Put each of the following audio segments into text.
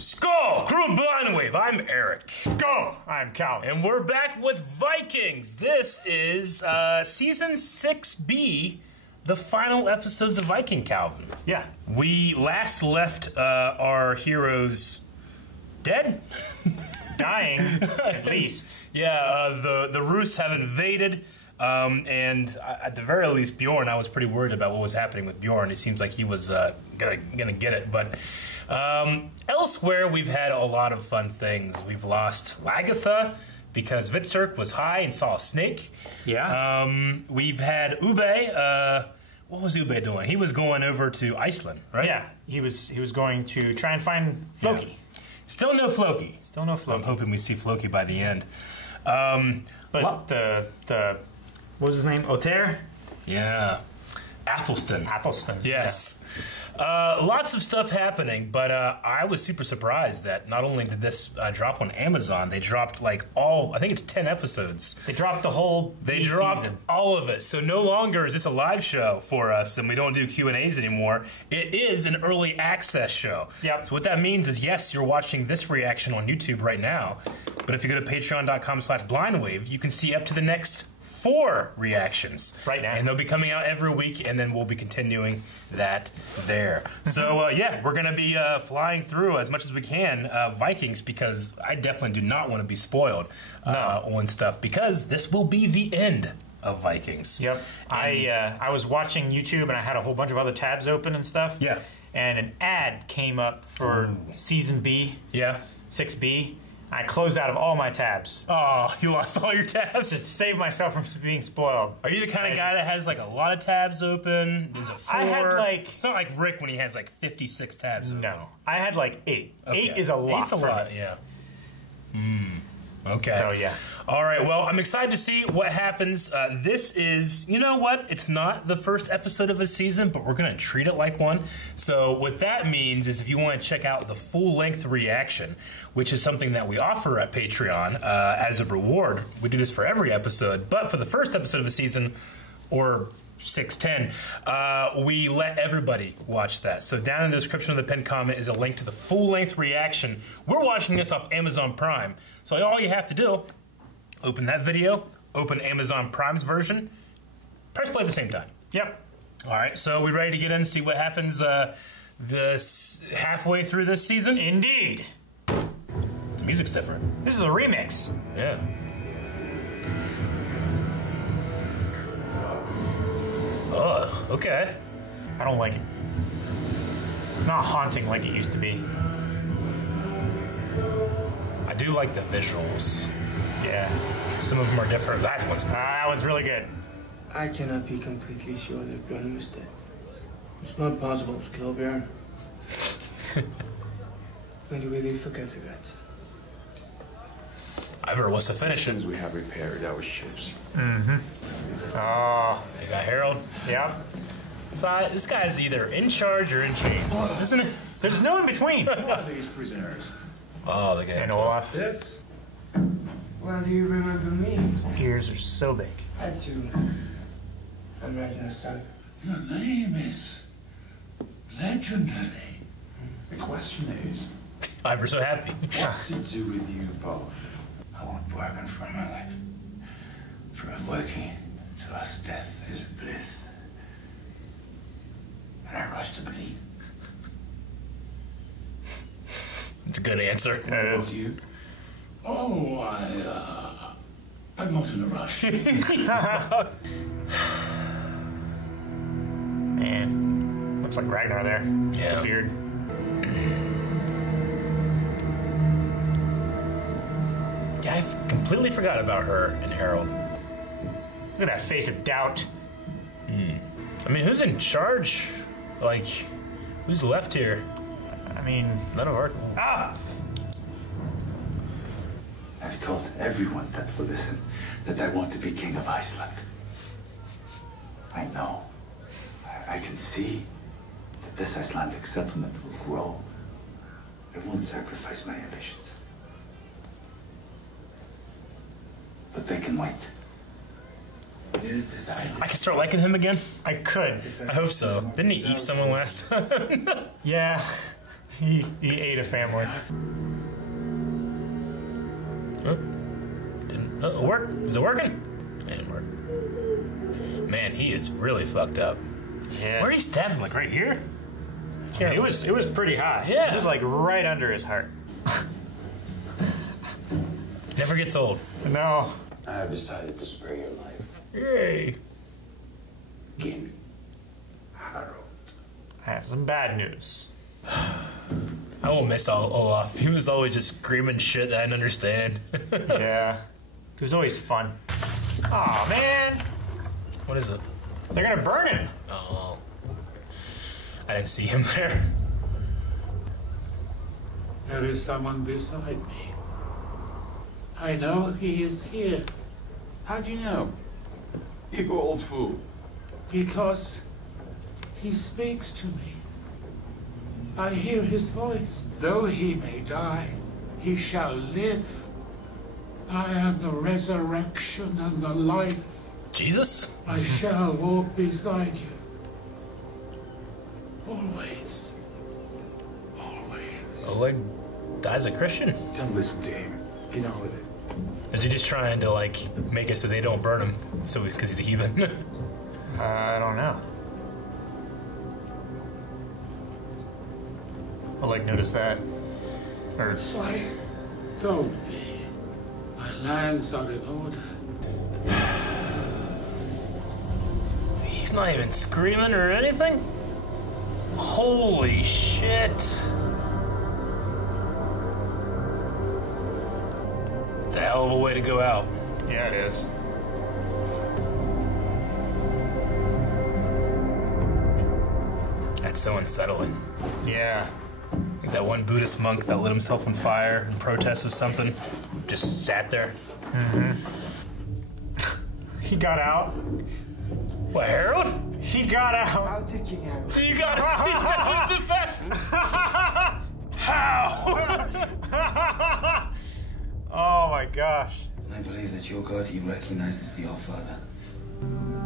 Skull, Crew Blind Wave, I'm Eric. Go! I'm Calvin. And we're back with Vikings. This is Season 6B, the final episodes of Viking, Calvin. Yeah. We last left our heroes dead? Dying, at least. Yeah, the Rus have invaded. And at the very least, Bjorn, I was pretty worried about what was happening with Bjorn. It seems like he was gonna get it. But elsewhere, we've had a lot of fun things. We've lost Lagatha because Vitserk was high and saw a snake. Yeah. We've had Ube. What was Ube doing? He was going over to Iceland, right? Yeah, he was going to try and find Floki. Yeah. Still no Floki. Still no Floki. I'm hoping we see Floki by the end. But the what was his name? Oter? Yeah. Athelstan. Athelstan. Yes. Yeah. Lots of stuff happening, but I was super surprised that not only did this drop on Amazon, they dropped like I think it's 10 episodes. They dropped the whole They dropped season. all of it. So no longer is this a live show for us, and we don't do Q&As anymore. It is an early access show. Yep. So what that means is, yes, you're watching this reaction on YouTube right now, but if you go to patreon.com/blindwave, you can see up to the next 4 reactions right now, and they'll be coming out every week, and then we'll be continuing that there. So yeah, we're gonna be flying through as much as we can Vikings, because I definitely do not want to be spoiled on stuff, because this will be the end of Vikings. Yep. I was watching YouTube and I had a whole bunch of other tabs open and stuff. Yeah. And an ad came up for Season B. Yeah. 6B. I closed out of all my tabs. Oh, you lost all your tabs? To save myself from being spoiled. Are you the kind of guy that has like a lot of tabs open? There's a 4. I had like... It's not like Rick when he has like 56 tabs open. No. I had like 8. Okay. 8 is a lot. 8's a lot, yeah. Okay. So, yeah. All right, well, I'm excited to see what happens. This is, you know what? It's not the first episode of a season, but we're going to treat it like one. So what that means is, if you want to check out the full-length reaction, which is something that we offer at Patreon as a reward, we do this for every episode, but for the first episode of a season, or 610, we let everybody watch that. So down in the description of the pinned comment is a link to the full-length reaction. We're watching this off Amazon Prime, so all you have to do, open that video, open Amazon Prime's version, press play at the same time. Yep. All right, so we ready to get in and see what happens this halfway through this season? Indeed. The music's different. This is a remix. Yeah. Oh, okay. I don't like it. It's not haunting like it used to be. I do like the visuals. Yeah. Some of them are different. That one's really good. I cannot be completely sure that Bjorn is dead. It's not possible to kill Bjorn. When do we leave for Kattegat? Ivor wants to finish it. As we have repaired our ships. Mm-hmm. Oh. You got Harold. Yep. So this guy's either in charge or in chains, isn't it? There's no in between. One of these prisoners. Oh, the guy. And Olaf. This? Well, do you remember me? His ears are so big. I do. I'm right now, son. Your name is legendary. The question is, Ivor's so happy. what to do with you both? I want bargain for my life. For a Viking, to us death is bliss. And I rush to bleed. It's a good answer. It is. You? Oh, I'm not in a rush. Man. Looks like Ragnar there. Yeah. The beard. Yeah, I completely forgot about her and Harold. Look at that face of doubt. I mean, who's in charge? Like, who's left here? I mean, None of our... ah! I've told everyone that will listen that I want to be king of Iceland. I know. I can see that this Icelandic settlement will grow. I won't sacrifice my ambitions. But they can wait. It is decided. I can start liking him again? I could. I hope so. Didn't he eat someone last time? Yeah. He ate a family. Didn't work? Is it working? It didn't work. Man, he is really fucked up. Yeah. Where are you stabbing? Like right here? It was pretty high. Yeah. It was like right under his heart. Never gets old. No. I have decided to spare your life. Yay. King Harold. I have some bad news. I will miss Olaf. He was always just screaming shit that I didn't understand. Yeah. It was always fun. Aw, man. What is it? They're gonna burn him. Oh. I didn't see him there. There is someone beside me. I know he is here How'd you know? You old fool. because he speaks to me. I hear his voice. Though he may die, he shall live. I am the resurrection and the life. Jesus? I shall walk beside you. Always. Always. Oleg dies a Christian? Don't listen to him. Get on with it. Is he just trying to, like, make it so they don't burn him? So, because he's a heathen? I don't know. I'll like notice that. Or Why? Don't be. My lands are in order. He's not even screaming or anything? Holy shit. It's a hell of a way to go out. yeah, it is. That's so unsettling. Yeah. Like that one Buddhist monk that lit himself on fire in protest of something, just sat there. He got out. What, Harold? He got out. I'll take King Harold. You got it. That was the best. How? Oh my gosh. I believe that your God, he recognizes the All-Father.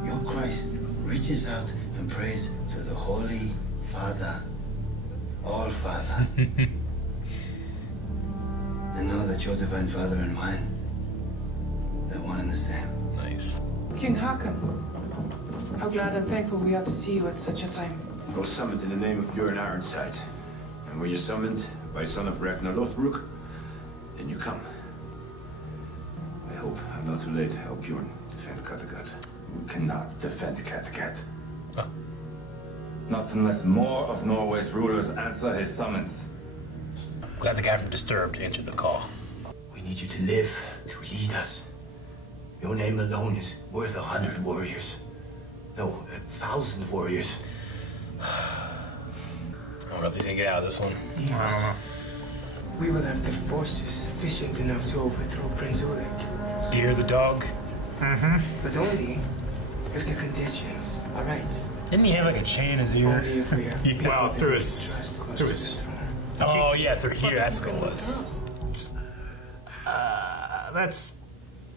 Your Christ reaches out and prays to the Holy Father, All-Father. And know that your Divine Father and mine, they're one and the same. Nice. King Haakon, how glad and thankful we are to see you at such a time. I was summoned in the name of Bjorn Ironside. And when you're summoned by son of Ragnar Lothbrok, then you come. I hope I'm not too late to help Bjorn defend Kattegat. You cannot defend Kattegat. Oh. Not unless more of Norway's rulers answer his summons. Glad the guy from Disturbed answered the call. We need you to live, to lead us. Your name alone is worth 100 warriors. No, 1,000 warriors. I don't know if he's gonna get out of this one. We will have the forces sufficient enough to overthrow Prince Oleg. Dear the dog. But only if the conditions are right. Didn't he have like a chain in his ear? Only if we have people Well, that through we his- trust close through to his- the throne. Oh yeah, through here. That's what it was. That's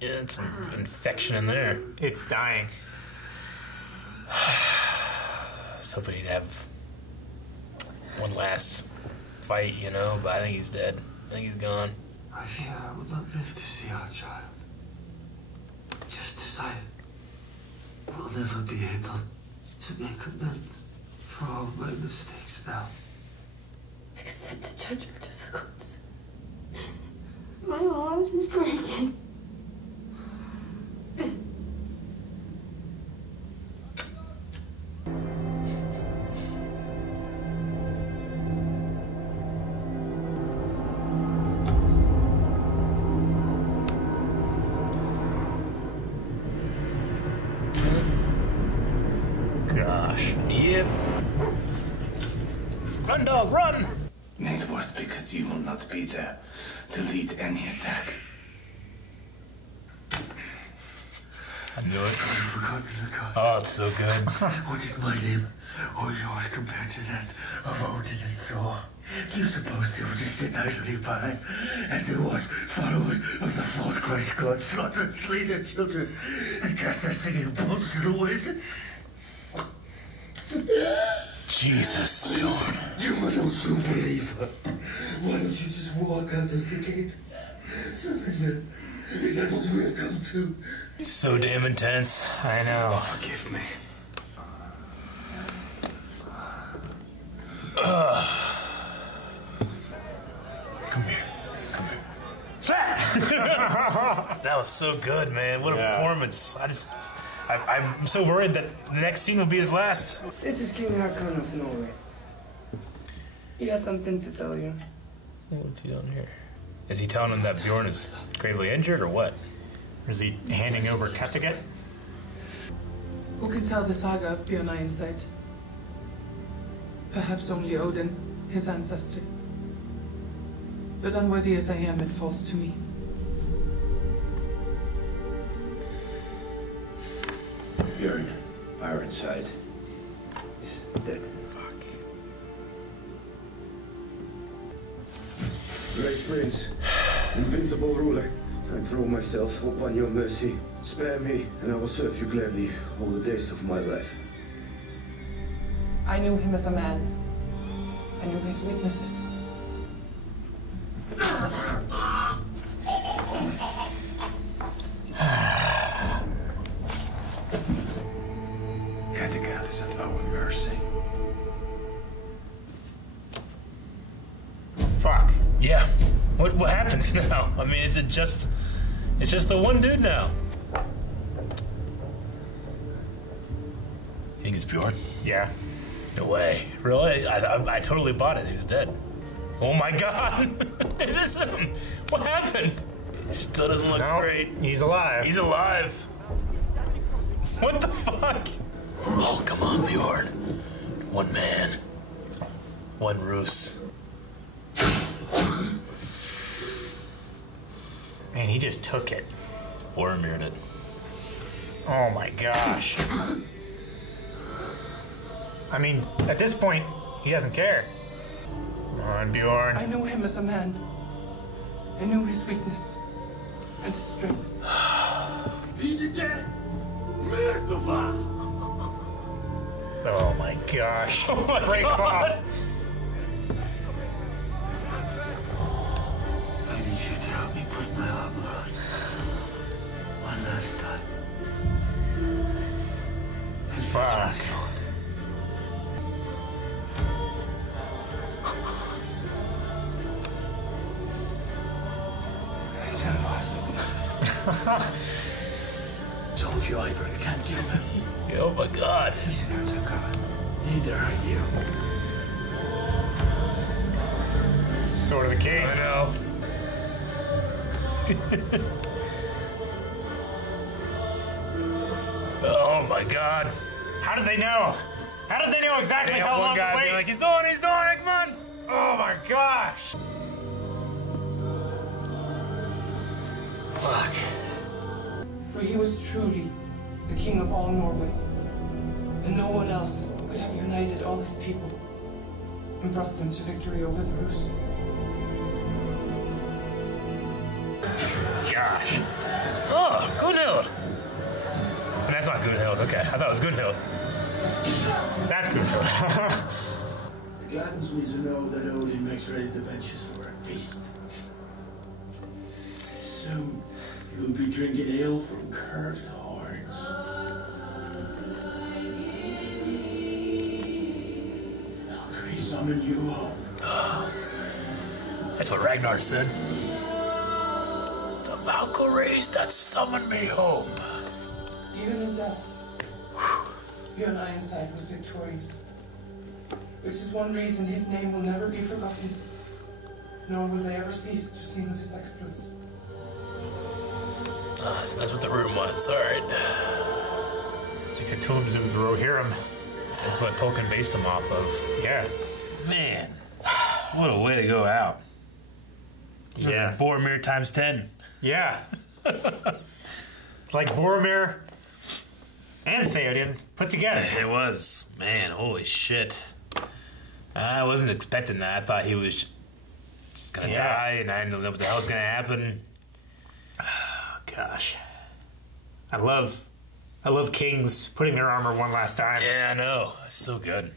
Yeah, it's some infection in there. it's dying. I was hoping he'd have one last fight, you know, but I think he's dead. I think he's gone. I fear I will not live to see our child. Just as I will never be able to make amends for all my mistakes now. Accept the judgment of the gods. My heart is breaking. Gosh. Yep. Run, dog, run! Made worse because you will not be there to lead any attack. I knew it. Forgotten the gods. Oh, it's so good. What is my name or yours compared to that of Odin and Thor? Do you suppose they would just sit idly by as they watch followers of the false Christ God slaughter and slay their children and cast their singing bones to the wind? Jesus, Bjorn. You are no true believer. Why don't you just walk out of the gate? Surrender. Is that what we have come to? So damn intense. I know. Forgive me. Come here. That was so good, man. What a performance. I'm so worried that the next scene will be his last. This is King Haakon of Norway. He has something to tell you. What's he doing here? Is he telling him that Bjorn is gravely injured or what? Or is he handing over Kattegat? Who can tell the saga of Bjorn Ironside? Perhaps only Odin, his ancestor. But unworthy as I am, it falls to me. Bjorn Ironside is dead. Fuck. Great Prince, invincible ruler, I throw myself upon your mercy. Spare me, and I will serve you gladly all the days of my life. I knew him as a man. I knew his weaknesses. Kattegat is at our mercy. Fuck. Yeah. What happens now? I mean, it's just the one dude now. Think it's Bjorn? Yeah. No way. Really? I totally bought it. He was dead. Oh my god! It is him! What happened? He still doesn't look great. He's alive. He's alive. What the fuck? Oh, come on, Bjorn. One man. One Roos. Man, he just took it. Boromir'd it. Oh my gosh. I mean, at this point, he doesn't care. Come on, Bjorn. I knew him as a man. I knew his weakness and his strength. Oh my gosh. Oh my Break him God. off. I need you to help me put my armor on. One last time. And Fuck. It's impossible. Told you, Ivor, I can't kill him. Oh my god. He's not so god. Neither are you. Sword of the King. I know. Oh my god. How did they know? How did they know exactly They how have long one to guy wait? being like, he's doing it, come on. Oh my gosh. Fuck. For he was truly the king of all Norway. And no one else could have united all his people and brought them to victory over the Rus. Gosh. Oh, Gunhild. And that's not Gunhild. Okay, I thought it was Gunhild. That's good. It gladdens me to know that Odin makes ready the benches for a feast. Soon, you'll be drinking ale from curved horns. Valkyrie summon you home. That's what Ragnar said. The Valkyries that summoned me home. Even in death, Bjorn Ironside was victorious. Which is one reason his name will never be forgotten, nor will they ever cease to sing of his exploits. So that's what the room was. All right. It's like the tombs of the Rohirrim. That's what Tolkien based him off of. Yeah. Man, what a way to go out. Yeah. Boromir times 10. Yeah. It's like Boromir and Theoden put together. It was. Man, holy shit. I wasn't expecting that. I thought he was just gonna die, and I didn't know what the hell was gonna happen. Gosh. I love kings putting their armor one last time. Yeah, I know. It's so good.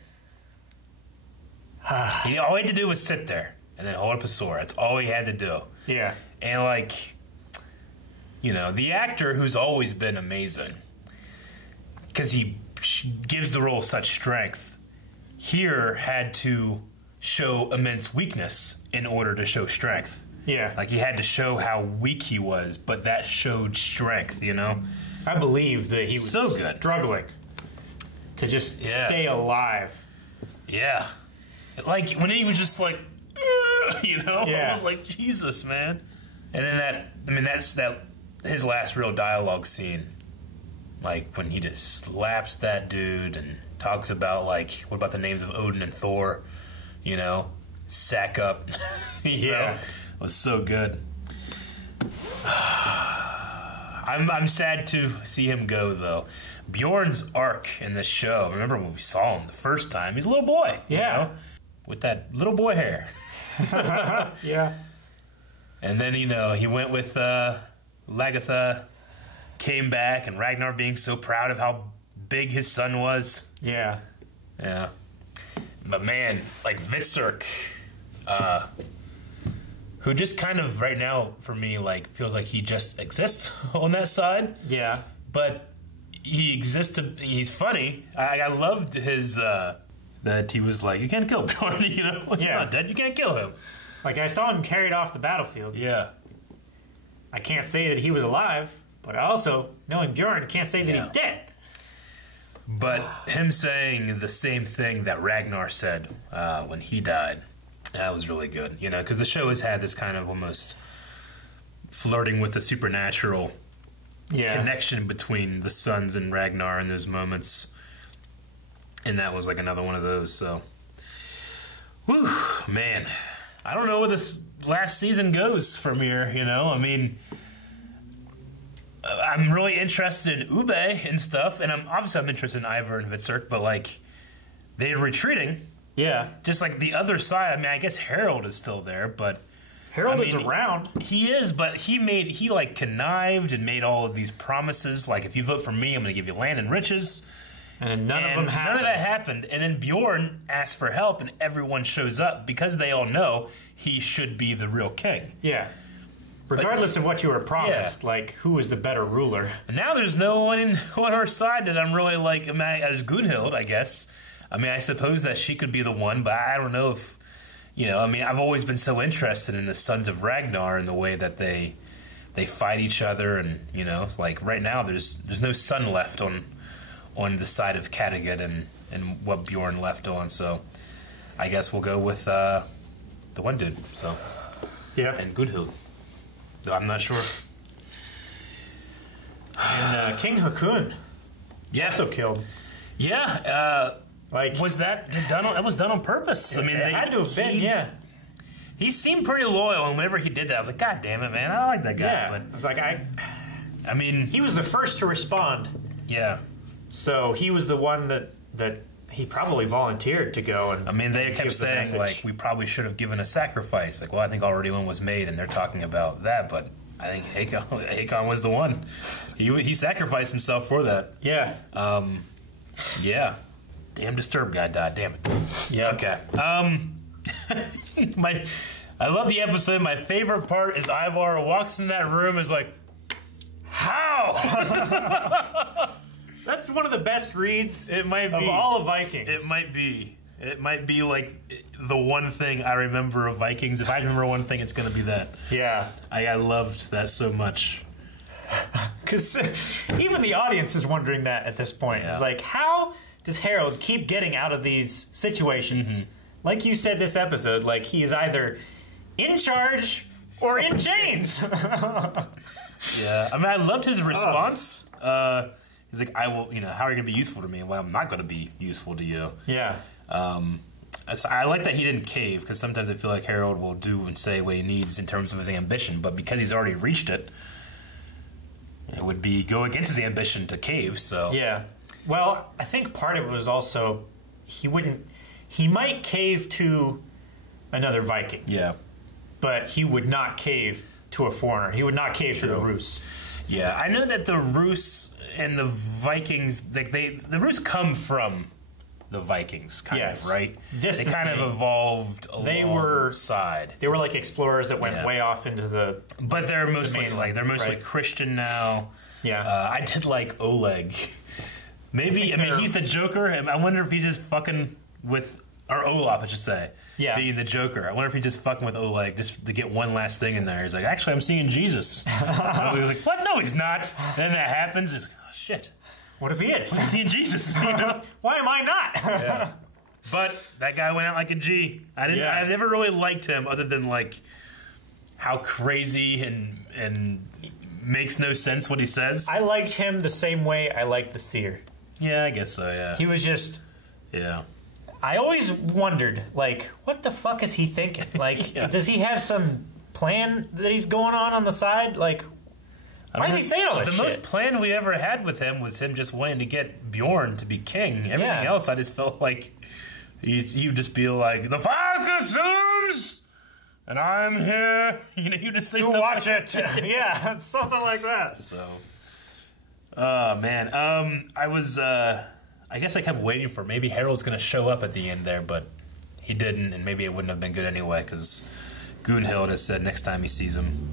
All he had to do was sit there and then hold up a sword. That's all he had to do. Yeah. And, like, you know, the actor who's always been amazing, because he gives the role such strength, here had to show immense weakness in order to show strength. Yeah. Like, he had to show how weak he was, but that showed strength, you know? I believe that he was so good. struggling to just stay alive. Yeah. Like, when he was just like, you know? Yeah. I was like, Jesus, man. And then that's his last real dialogue scene. Like, when he just slaps that dude and talks about, like, what about the names of Odin and Thor? You know? Sack up. You know? It was so good. I'm sad to see him go, though. Bjorn's arc in this show, remember when we saw him the first time? He's a little boy. You know? With that little boy hair. Yeah. And then, you know, he went with Lagertha, came back, and Ragnar being so proud of how big his son was. Yeah. Yeah. But, man, like, Vitserk, who just kind of, right now, for me, like, feels like he just exists on that side. Yeah. But he exists, he's funny. I loved his, that he was like, you can't kill Bjorn, you know? He's not dead, you can't kill him. Like, I saw him carried off the battlefield. Yeah. I can't say that he was alive, but I also, knowing Bjorn, can't say that he's dead. But him saying the same thing that Ragnar said when he died, that was really good. You know, because the show has had this kind of almost flirting with the supernatural connection between the sons and Ragnar in those moments. And that was like another one of those, so. Whew, man. I don't know where this last season goes from here, you know? I mean, I'm really interested in Ube and stuff, and I'm interested in Ivar and Vitserk, but, like, they're retreating. Yeah. Just like the other side. I mean, I guess Harold is still there, but... Harold is around. He is, but he like connived and made all of these promises. Like, if you vote for me, I'm going to give you land and riches. And none of them happened. None of that happened. And then Bjorn asks for help, and everyone shows up because they all know he should be the real king. Yeah. Regardless of what you were promised, like, who is the better ruler? And now there's no one on our side that I'm really like, as Gunhild, I guess. I mean, I suppose that she could be the one, but I don't know if... You know, I mean, I've always been so interested in the Sons of Ragnar and the way that they fight each other, and you know, like right now, there's no son left on the side of Kattegat and what Bjorn left on. So, I guess we'll go with the one dude. So, yeah, and Gunhild. Though I'm not sure. And King Haakon, also killed. Yeah. Like, was that done? That was done on purpose. I mean, it had to have been. He seemed pretty loyal, and whenever he did that, I was like, God damn it, man, I like that guy. Yeah, but I was like, I mean, he was the first to respond. Yeah. So he was the one that he probably volunteered to go and. I mean, they kept saying like, we probably should have given a sacrifice. Like, well, I think already one was made, and they're talking about that, but I think Haakon was the one. He sacrificed himself for that. Yeah. Yeah. Damn Disturbed guy died. Damn it. Yeah. Okay. I love the episode. My favorite part is Ivar walks in that room and is like, how? That's one of the best reads. It might be of all of Vikings. It might be. It might be like the one thing I remember of Vikings. If I remember one thing, it's going to be that. Yeah. I loved that so much. Because even the audience is wondering that at this point. Yeah. It's like, how does Harold keep getting out of these situations? Like you said this episode, like he's either in charge or in chains. Yeah, I mean, I loved his response. He's like, I will, you know, how are you going to be useful to me? Well, I'm not going to be useful to you. Yeah. So I like that he didn't cave, because sometimes I feel like Harold will do and say what he needs in terms of his ambition, but because he's already reached it, it would be go against his ambition to cave, so... Yeah. Well, I think part of it was also he might cave to another Viking. Yeah. But he would not cave to a foreigner. He would not cave to the Rus. Yeah, I know that the Rus and the Vikings, like the Rus come from the Vikings, kind Yes. of, right? Distantly. They kind of evolved alongside. They were like explorers that went way off into the. But they're mostly mainland, right. Christian now. Yeah. I did like Oleg. Maybe, I mean, he's the Joker. I wonder if he's just fucking with, or Olaf, I should say. Yeah. Being the Joker. I wonder if he's just fucking with Oleg just to get one last thing in there. He's like, actually, I'm seeing Jesus. And Oleg's like, what? No, he's not. And then that happens. It's, oh, shit. What if he is? I'm seeing Jesus. You know? Why am I not? Yeah. But that guy went out like a G. I never really liked him other than like how crazy and makes no sense what he says. I liked him the same way I liked the Seer. Yeah, I guess so, yeah. He was just... Yeah. I always wondered, like, what the fuck is he thinking? Like, does he have some plan that he's going on the side? Like, why is he saying all this shit? The most plan we ever had with him was him just wanting to get Bjorn to be king. Everything else, I just felt like you'd just be like, the fire consumes, and I'm here. You know, you just say to stuff watch like it. Yeah, something like that. So, man, I was, I guess I kept waiting for maybe Harold's going to show up at the end there, but he didn't, and maybe it wouldn't have been good anyway, because Gunhild has said next time she sees him,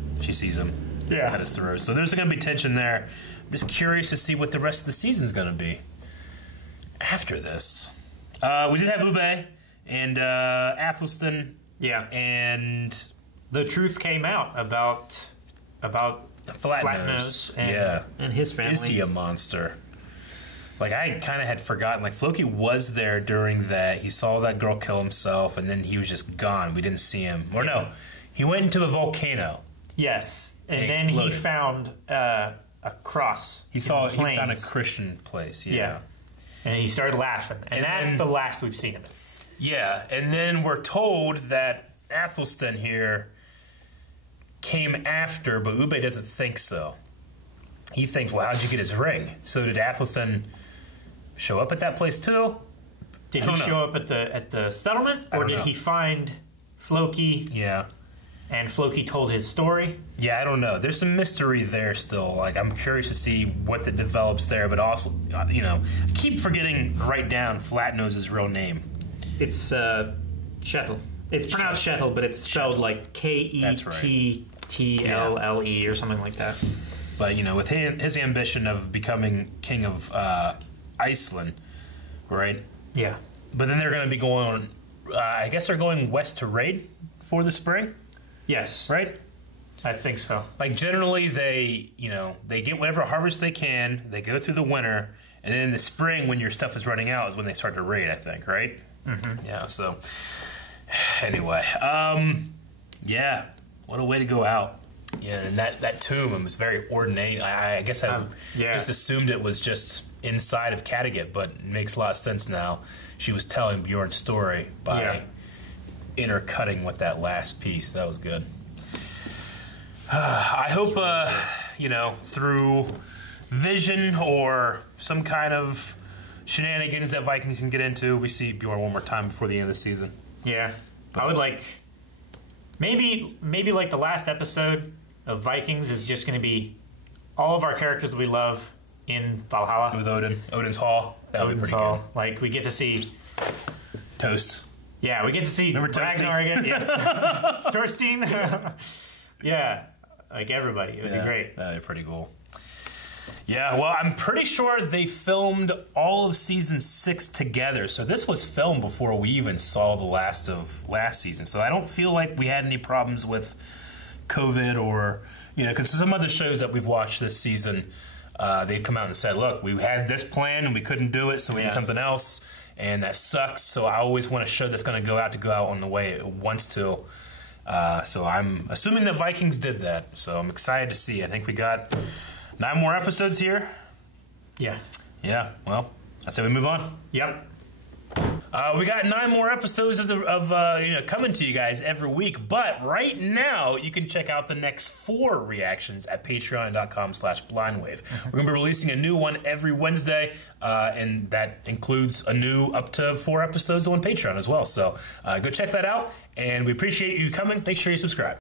cut his throat. So there's going to be tension there. I'm just curious to see what the rest of the season's going to be after this. We did have Ube and Athelstan. Yeah. And the truth came out about Flatnose and his family. Is he a monster? Like, I kind of had forgotten. Like, Floki was there during that. He saw that girl kill himself, and then he was just gone. We didn't see him. Or no, he went into a volcano. Yes, and then he found a cross. He found a Christian place. Yeah. And he started laughing, and that's the last we've seen of it. Yeah, and then we're told that Athelstan here came after, but Ube doesn't think so. He thinks, well, how'd you get his ring? So did Athelstan show up at that place too? Did he show up at the settlement, or did he find Floki? Yeah. And Floki told his story? Yeah, I don't know. There's some mystery there still. Like, I'm curious to see what that develops there, but also, you know, I keep forgetting to write down Flatnose's real name. It's Shettle. It's pronounced Shettle, but it's spelled like Kettle or something like that. But, you know, with his ambition of becoming king of Iceland, right? Yeah. But then they're going to be going, I guess they're going west to raid for the spring? Yes. Right? I think so. Like, generally, they get whatever harvest they can, they go through the winter, and then in the spring, when your stuff is running out, is when they start to raid, I think, right? Mm-hmm. Yeah, so, anyway. Yeah, what a way to go out. Yeah, and that tomb was very ornate. I guess I just assumed it was just inside of Kattegat, but it makes a lot of sense now. She was telling Bjorn's story by intercutting with that last piece. That was good. I hope, you know, through vision or some kind of shenanigans that Vikings can get into, we see Bjorn one more time before the end of the season. Yeah. I would like... Maybe like the last episode of Vikings is just going to be all of our characters we love in Valhalla. With Odin's Hall. That would be pretty good. Like, we get to see... Toast. Yeah, we get to see Ragnar again. Yeah. Thorstein. Yeah, like everybody. It would be great. That would be pretty cool. Yeah, well, I'm pretty sure they filmed all of season 6 together. So this was filmed before we even saw the last of last season. So I don't feel like we had any problems with COVID or, you know, because some other shows that we've watched this season, they've come out and said, look, we had this plan and we couldn't do it, so we did something else. And that sucks. So I always want a show that's going to go out on the way it wants to. So I'm assuming the Vikings did that. So I'm excited to see. I think we got 9 more episodes here. Yeah. Yeah. Well, I say we move on. Yep. We got 9 more episodes of coming to you guys every week. But right now, you can check out the next 4 reactions at patreon.com/blindwave. We're going to be releasing a new one every Wednesday, and that includes a new up to 4 episodes on Patreon as well. So go check that out, and we appreciate you coming. Make sure you subscribe.